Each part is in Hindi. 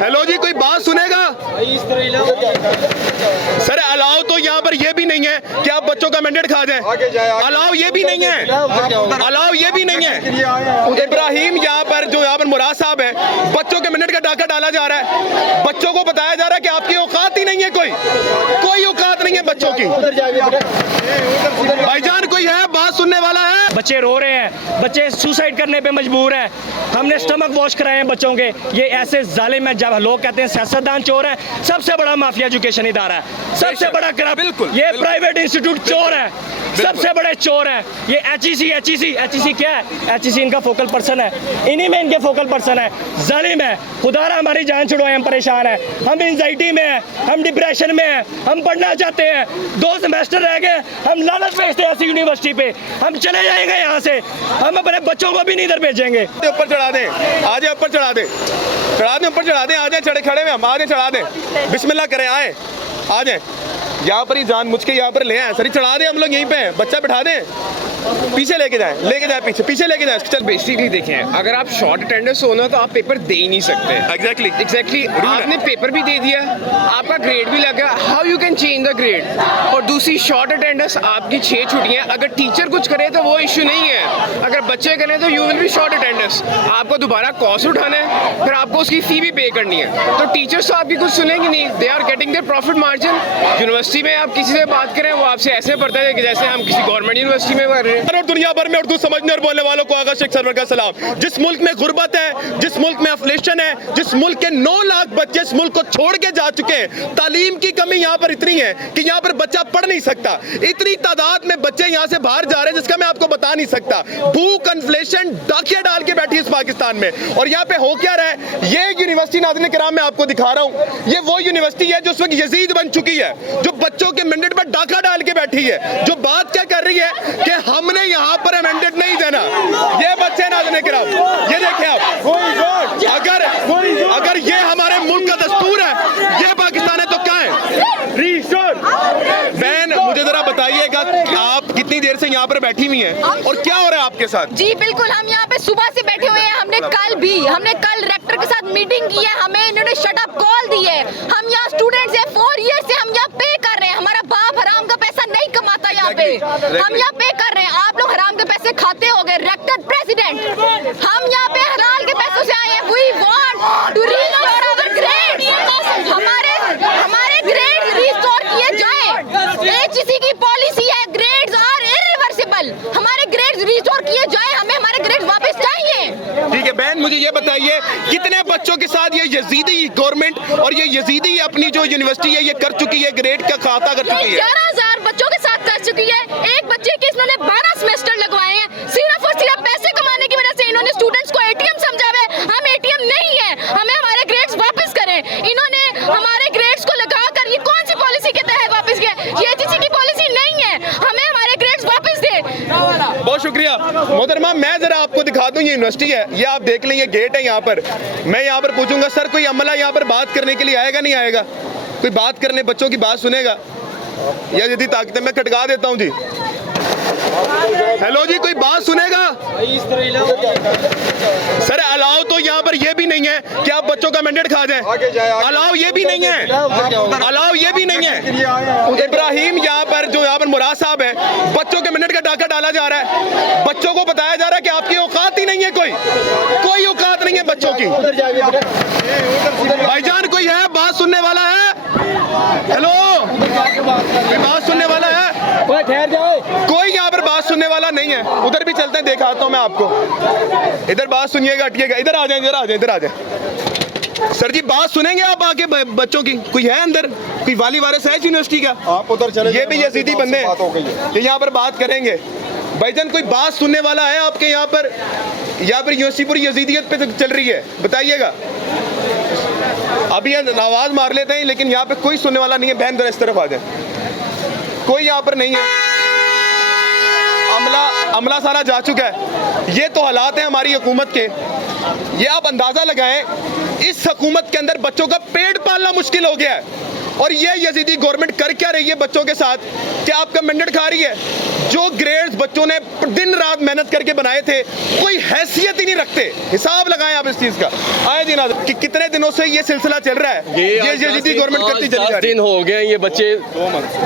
हेलो जी, कोई बात सुनेगा? सर अलाउ तो यहाँ पर ये भी नहीं है कि आप बच्चों का मैंडेट खा जाएं। अलाउ ये भी नहीं है, अलाउ ये भी नहीं है। इब्राहिम यहाँ पर जो यहाँ पर मुराद साहब है, बच्चों के मैंडेट का डाका डाला जा रहा है। बच्चों को बताया जा रहा है कि आपकी औकात ही नहीं है, कोई औकात नहीं है बच्चों की। भाईजान कोई है बात सुनने वाला है? बच्चे रो रहे हैं, बच्चे सुसाइड करने पे मजबूर हैं। हमने स्टमक वॉश कराए हैं बच्चों के। ये ऐसे जालिम है, जब लोग कहते हैं सियासतदान चोर है, सबसे बड़ा माफिया एजुकेशन इदारा है, सबसे बड़ा बिल्कुल ये प्राइवेट इंस्टीट्यूट चोर है, सबसे बड़े चोर हैं ये। एचईसी क्या है? एचईसी इनका फोकल पर्सन है, इन्हीं में इनके फोकल पर्सन है। जालिम है, खुदारा हमारी जान छुड़वाए, हम परेशान हैं, हम एंजाइटी में हैं, हम डिप्रेशन में हैं, हम पढ़ना चाहते हैं, 2 सेमेस्टर रह गए, हम लालच भेजते हैं ऐसी यूनिवर्सिटी पे, हम चले जाएंगे यहाँ से, हम अपने बच्चों को भी नहीं इधर भेजेंगे। ऊपर चढ़ा दें, आ जाए ऊपर चढ़ा दें, ऊपर चढ़ा दें, आ जाए चढ़े खड़े में हम, आ जाए चढ़ा दें, बिस्मिल्लाह करें, आए आ जाए यहाँ पर ही जान मुझ के यहाँ पर ले आए, सर चढ़ा दें, हम लोग यहीं पे हैं, बच्चा बिठा दें, पीछे लेके जाए पीछे लेके जाए। चल बेसिकली देखें, अगर आप शॉर्ट अटेंडेंस होना तो आप पेपर दे ही नहीं सकते। एग्जैक्टली आपने पेपर भी दे दिया, आपका ग्रेड भी लगा, how you can change the grade. और दूसरी शॉर्ट अटेंडेंस, आपकी 6 छुट्टियां, अगर टीचर कुछ करे तो वो इशू नहीं है, अगर बच्चे करें तो you will be short attendance, आपको दोबारा कॉस्ट उठाना है, फिर आपको उसकी फी भी पे करनी है। तो टीचर्स तो आपकी कुछ सुनेंगे नहीं, they are getting their profit margin. University में आप किसी से बात करें, वो आपसे ऐसे पढ़ता है कि जैसे हम किसी गवर्नमेंट यूनिवर्सिटी में कर रहे हैं। और दुनिया भर में उर्दू समझने और बोलने वालों को आगा शेख सरवर का सलाम। जिस मुल्क में गुर्बत है, जिस मुल्क में अफलेशन है, जिस मुल्क के 9 लाख बच्चे इस मुल्क को छोड़ के जा चुके हैं, तालीम की कमी यहाँ पर इतनी है कि यहाँ पर बच्चा पढ़ नहीं सकता। इतनी तादाद में बच्चे यहाँ से बाहर जा रहे हैं जिसका मैं आपको बता नहीं सकता। भूख, इन्फ्लेशन डाकिया डाल के बैठी है इस पाकिस्तान में। और यहाँ पे हो क्या रहा है, ये यूनिवर्सिटी नाज़रीन किराम मैं आपको दिखा रहा हूँ, ये वो यूनिवर्सिटी है जो उस वक्त यजीद बन चुकी है, जो बच्चों के मैंडेट पर डाका डाल के बैठी है, जो बात क्या कर रही है कि हमने यहाँ पर अमेंडेड नहीं देना। ये बच्चे नाज़रीन किराम, ये देखें आप, अगर ये हमारे मुल्क का दस्तूर है, ये पाकिस्तान है तो क्या है? बहन मुझे जरा बताइएगा, आप कितनी देर से यहाँ पर बैठी हुई हैं और क्या हो रहा है आपके साथ? जी बिल्कुल, हम यहाँ पे सुबह से बैठे हुए हैं। हमने कल रेक्टर के साथ मीटिंग की है, हमें इन्होंने शट अप कॉल दी है। हम यहाँ स्टूडेंट्स हैं, 4 ईयर से हम यहाँ पे कर रहे हैं, हमारा बाप हराम का पैसा नहीं कमाता यहाँ पे, हम यहाँ पे कर रहे हैं। आप लोग हराम के पैसे खाते हो गए, रेक्टर प्रेसिडेंट, हम यहाँ पे हलाल के पैसों से आए हैं। We want to restore our grades, हमारे ग्रेड्स रिस्टोर किए जाए। एचईसी की पॉलिसी है, ग्रेड्स आर इरिवर्सिबल, हमारे ग्रेड्स रिस्टोर किए जाए, हमें हमारे ग्रेड्स वापस चाहिए। ठीक है बहन, मुझे ये बताइए कितने बच्चों के साथ ये यजीदी गवर्नमेंट और ये यजीदी अपनी जो यूनिवर्सिटी है ये कर चुकी है, ग्रेड का खाता कर चुकी है? 11,000 बच्चों के साथ कर चुकी है। एक बच्चे के इन्होंने 12 सेमेस्टर लगवाए हैं, सिर्फ और सिर्फ पैसे कमाने की वजह से। इन्होंने स्टूडेंट्स को एटीएम समझा है, हम एटीएम नहीं है, हमें हमारे ग्रेड्स वापस करें। इन्होंने हमारे ग्रेड्स को लगाकर, ये कौन सी पॉलिसी के तहत वापस किया? ये एचईसी की पॉलिसी नहीं है, हमें हमारे ग्रेड्स वापस दे। बहुत शुक्रिया मोहतरमा, मैं जरा आपको दिखा दूं, ये यूनिवर्सिटी है, ये आप देख लें, ये गेट है यहाँ पर। मैं यहाँ पर पूछूंगा सर कोई अमला यहाँ पर बात करने के लिए आएगा नहीं आएगा? कोई बात करने, बच्चों की बात सुनेगा? या यदि ताकत मैं खटका देता हूँ जी। हेलो जी, कोई बात सुनेगा? सर अलाउ तो यहाँ पर ये भी नहीं है कि आप बच्चों का मैंडेट खा जाएं। अलाउ ये भी नहीं है, अलाउ ये भी नहीं है। इब्राहिम यहाँ पर जो यहाँ पर मुराद साहब है, बच्चों के मैंडेट का डाका डाला जा रहा है। बच्चों को बताया जा रहा है कि आपकी औकात ही नहीं है, कोई औकात नहीं है बच्चों की। भाईजान कोई है बात सुनने वाला है? हेलो, कोई बात सुनने वाला है? कोई यहाँ पर बात सुनने वाला नहीं है। उधर भी चलते हैं, दिखाता हूँ मैं आपको। इधर बात सुनिएगा, हटिएगा, इधर आ जाए। सर जी बात सुनेंगे आप आके बच्चों की? कोई है अंदर, कोई वाली वारिस है यूनिवर्सिटी का? आप उधर चले, ये भी यजीदी बंदे हैं, यहाँ पर बात करेंगे। भाईजान कोई बात सुनने वाला है आपके यहाँ पर? यहाँ पर यूनिवर्सिटी पूरी यजीदियत पे चल रही है, बताइएगा। अभी आवाज मार लेते हैं, लेकिन यहाँ पे कोई सुनने वाला नहीं है। बहन जरा इस तरफ आ जाए, कोई यहाँ पर नहीं है। अमला सारा जा चुका है। ये तो हालात हैं हमारी हुकूमत के। ये आप अंदाजा लगाएं, इस हुकूमत के अंदर बच्चों का पेट पालना मुश्किल हो गया है। और ये यजीदी गवर्नमेंट कर क्या रही है बच्चों के साथ? क्या आपका मैंडेट खा रही है? जो ग्रेड्स बच्चों ने दिन रात मेहनत करके बनाए थे कोई हैसियत ही नहीं रखते। हिसाब लगाएं आप इस चीज का। आए दिन कि कितने दिनों से ये सिलसिला चल रहा है, ये गवर्नमेंट करती चली जा रही है। 10 दिन हो गए ये बच्चे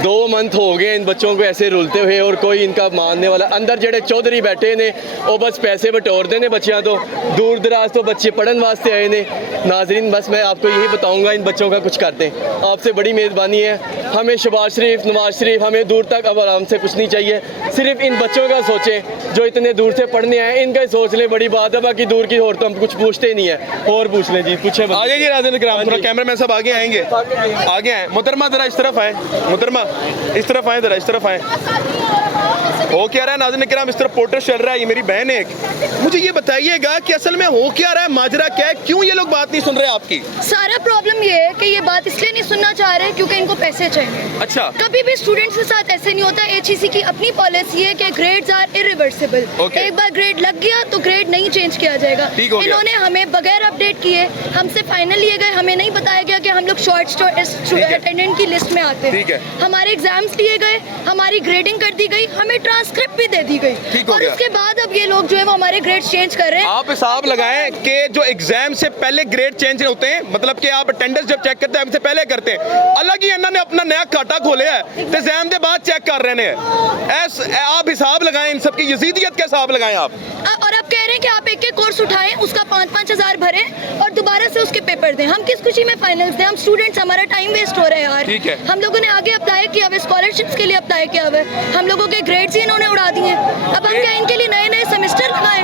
2 मंथ हो गए इन बच्चों को ऐसे रुलते हुए और कोई इनका मानने वाला अंदर जेडे चौधरी बैठे ने वो बस पैसे बटोरते ने बच्चियां तो दूर दराज तो बच्चे पढ़न वास्ते आए ने। नाजरीन बस मैं आपको यही बताऊंगा इन बच्चों का कुछ कर दें, आपसे बड़ी मेहरबानी है। हमें शहबाज शरीफ नवाज शरीफ हमें दूर तक अब आराम से कुछ नहीं चाहिए, सिर्फ इन बच्चों का सोचें जो इतने दूर से पढ़ने आए, इनका ही सोच लें। बड़ी बात है, बाकी दूर की और तो हम कुछ पूछते ही नहीं है। और पूछ लें जी, पूछे आगे जी राजन ग्राम, थोड़ा कैमरा मैन सब आगे आएंगे, आगे आए। मोहतरमा जरा इस तरफ आए, मोहतरमा इस तरफ आए, जरा इस तरफ आए। हो क्या रहा है नाज़रीन किराम, इस तरफ पोर्टर चल रहा है, ये मेरी बहन है एक। मुझे ये बताइएगा कि असल में हो क्या रहा है, माजरा क्या है, क्यों ये लोग बात नहीं सुन रहे आपकी? सारा प्रॉब्लम ये है कि ये बात इसलिए नहीं सुनना चाह रहे क्योंकि इनको पैसे चाहिए। अच्छा, कभी भी स्टूडेंट्स के साथ ऐसे नहीं होता। एचईसी की अपनी पॉलिसी है कि ग्रेड्स आर इरिवर्सिबल। Okay. एक बार ग्रेड लग गया तो ग्रेड नहीं चेंज किया जाएगा। ठीक हो गया। इन्होंने हमें बगैर अपडेट किए हमसे फाइनल लिए गए, हमें नहीं बताया गया कि हम लोग शॉर्ट अटेंडेंट की लिस्ट में आते ठीक है। हैं। हमारे एग्जाम्स लिए गए, हमारी ग्रेडिंग कर दी गई, हमें ट्रांसक्रिप्ट भी दे दी गई ठीक हो और गया। उसके बाद अब ये लोग जो है वो हमारे ग्रेड चेंज कर रहे हैं। आप हिसाब लगाएं कि जो एग्जाम से पहले ग्रेड चेंज होते हैं, मतलब कि आप अटेंडेंस जब चेक करते हैं हमसे पहले करते हैं, अलग ही इन्होंने अपना नया खाता खोले है तो एग्जाम के बाद चेक कर रहे हैं। आप हिसाब लगाएं इन सब की यजीदियत का हिसाब लगाएं आप। और आप कह रहे हैं कि आप एक कोर्स उठाएं, उसका 5-5 हज़ार भरें और दोबारा से उसके पेपर दें। हम किस खुशी में फाइनल्स दें? हम स्टूडेंट्स, हमारा टाइम वेस्ट हो रहा है यार। ठीक है। हम लोगों ने आगे अप्लाई किया हुआ, स्कॉलरशिप्स के लिए अप्लाई किया हुआ है, हम लोगों के ग्रेड्स ही इन्होंने उड़ा दिए। अब हम क्या इनके लिए नए नए सेमेस्टर लगाएं?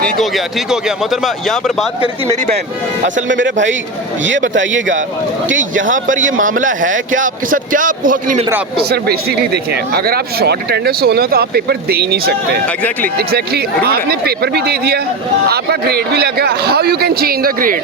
ठीक हो गया, ठीक हो गया। मोहतरमा यहाँ पर बात करी थी मेरी बहन। असल में मेरे भाई ये बताइएगा कि यहाँ पर ये मामला है क्या, आपके साथ क्या आपको हक नहीं मिल रहा आपको? सर बेसिकली देखें, अगर आप शॉर्ट अटेंडेंस हो ना तो आप पेपर दे ही नहीं सकते। एग्जैक्टली आपने पेपर भी दे दिया, आपका ग्रेड भी लगा, how you can change the grade?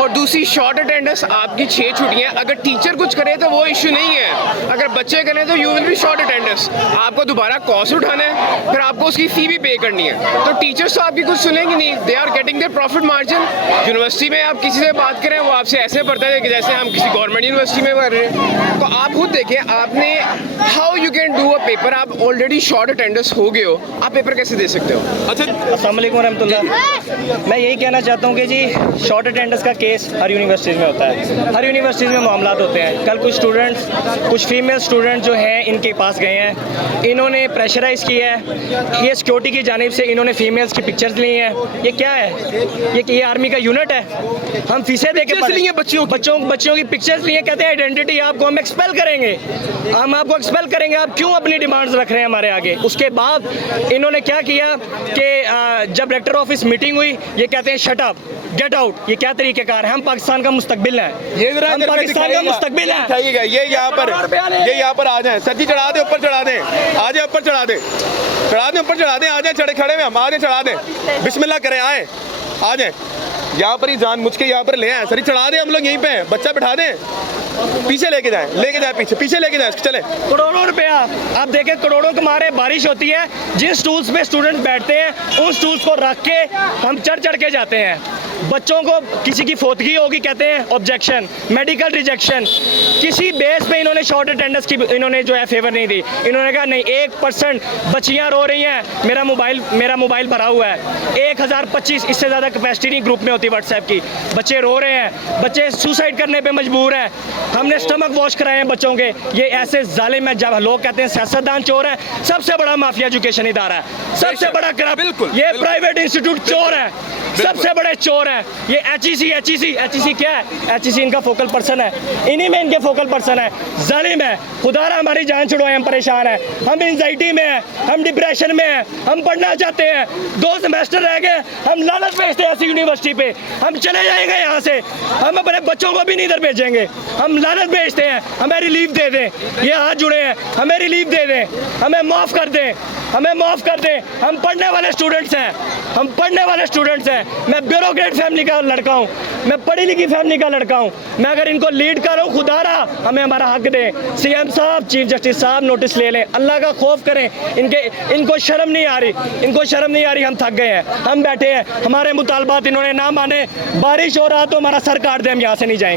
और दूसरी शॉर्ट अटेंडेंस आपकी 6 छुट्टियां, अगर टीचर कुछ करे तो वो इशू नहीं है, अगर बच्चे करें तो you will be short attendance. आपको दोबारा कॉस्ट उठाना है, फिर आपको उसकी फी भी पे करनी है। तो टीचर्स तो आपकी कुछ सुनेंगे नहीं, they are getting their profit margin. University में आप किसी से बात करें वो आपसे ऐसे पढ़ता है कि जैसे हम किसी गवर्नमेंट यूनिवर्सिटी में पढ़ रहे हैं। तो आप खुद देखें, आपने how you can do a paper, आप ऑलरेडी शॉर्ट अटेंडेंस हो गए हो, आप पेपर कैसे दे सकते हो? अच्छा, अस्सलाम वालेकुम रहमतुल्लाह। मैं यही कहना चाहता हूँ कि जी शॉर्ट अटेंडेंस का केस हर यूनिवर्सिटीज़ में होता है, हर यूनिवर्सिटीज़ में मामला होते हैं। कल कुछ स्टूडेंट्स, कुछ फीमेल स्टूडेंट जो हैं इनके पास गए हैं, इन्होंने प्रेशराइज़ किया है, ये सिक्योरिटी की जानिब से इन्होंने फीमेल्स की पिक्चर्स ली हैं। ये क्या है? ये आर्मी का यूनिट है? हम फीसें दे के लिए बच्चों की पिक्चर्स लिए, कहते हैं आइडेंटिटी आपको हम एक्सपेल करेंगे, हम आपको एक्सपेल करेंगे। आप क्यों अपनी डिमांड्स रख रहे हैं हमारे आगे? उसके बाद इन्होंने क्या किया कि जब रेक्टर ऑफिस मीटिंग हुई, ये कहते हैं शट अप, गेट आउट। ये क्या तरीक़ेकार है? हम पाकिस्तान का मुस्तकबिल है, हम पाकिस्तान का मुस्तकबिल है। ये यहाँ पर आ जाए, सर जी चढ़ा दे, ऊपर चढ़ा दें, आ जाए ऊपर चढ़ा दें, ऊपर चढ़ा दें, आ जाए, चढ़े खड़े में हम आ जाए, चढ़ा दें, बिस्मिल्लाह करें, आए आ जाए, यहाँ पर ही जान मुझ के यहाँ पर ले आए, सर चढ़ा दें, हम लोग यहीं पे हैं, बच्चा बिठा दें, पीछे लेके जाए पीछे लेके जाए, चले। करोड़ों रुपया आप देखें, करोड़ों के मारे बारिश होती है, जिन स्टूल्स पे स्टूडेंट बैठते हैं उन स्टूल्स को रख के हम चढ़ के जाते हैं। बच्चों को किसी की फोतगी होगी, कहते हैं ऑब्जेक्शन, मेडिकल रिजेक्शन। किसी बेस पे इन्होंने शॉर्ट अटेंडेंस की इन्होंने जो है फेवर नहीं दी। इन्होंने कहा नहीं, 1% बच्चियाँ रो रही हैं, मेरा मोबाइल भरा हुआ है, 1025, इससे ज़्यादा कैपेसिटी नहीं ग्रुप में होती व्हाट्सएप की। बच्चे रो रहे हैं, बच्चे सुसाइड करने पे मजबूर हैं। हमने स्टमक वॉश कराए हैं बच्चों के। ये ऐसे जालिम है, जब लोग कहते हैं सियासतदान चोर है, सबसे बड़ा माफिया एजुकेशन इदारा है, सबसे बड़ा बिल्कुल, ये प्राइवेट इंस्टीट्यूट चोर है, सबसे बड़े चोर हैं ये। एचईसी क्या है? एचईसी इनका फोकल पर्सन है, इन्हीं में इनके फोकल पर्सन है। जालिम है, खुदारा हमारी जान छुड़वाए, हम परेशान हैं, हम एंजाइटी में हैं, हम डिप्रेशन में हैं, हम पढ़ना चाहते हैं, 2 सेमेस्टर रह गए, हम लानत भेजते हैं ऐसी यूनिवर्सिटी पे, हम चले जाएंगे यहाँ से, हम अपने बच्चों को भी नहीं इधर भेजेंगे, हम लानत भेजते हैं, हमें रिलीफ दे दें, ये हाथ जुड़े हैं, हमें रिलीफ दे दें, हमें माफ़ कर दें, हमें माफ़ कर दें। हम पढ़ने वाले स्टूडेंट्स हैं, हम पढ़ने वाले स्टूडेंट्स हैं। मैं ब्यूरोक्रेट फैमिली का लड़का हूँ, मैं पढ़ी लिखी फैमिली का लड़का हूँ। मैं अगर इनको लीड कर रहा हूँ, खुदारा हमें हमारा हक दें। सीएम साहब, चीफ जस्टिस साहब नोटिस ले लें, अल्लाह का खौफ करें। इनको शर्म नहीं आ रही, हम थक गए हैं, हम बैठे हैं, हमारे मुतालबात इन्होंने ना माने, बारिश हो रहा तो हमारा सर काट दे, हम यहाँ से नहीं जाएंगे।